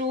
2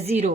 0۔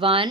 1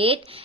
8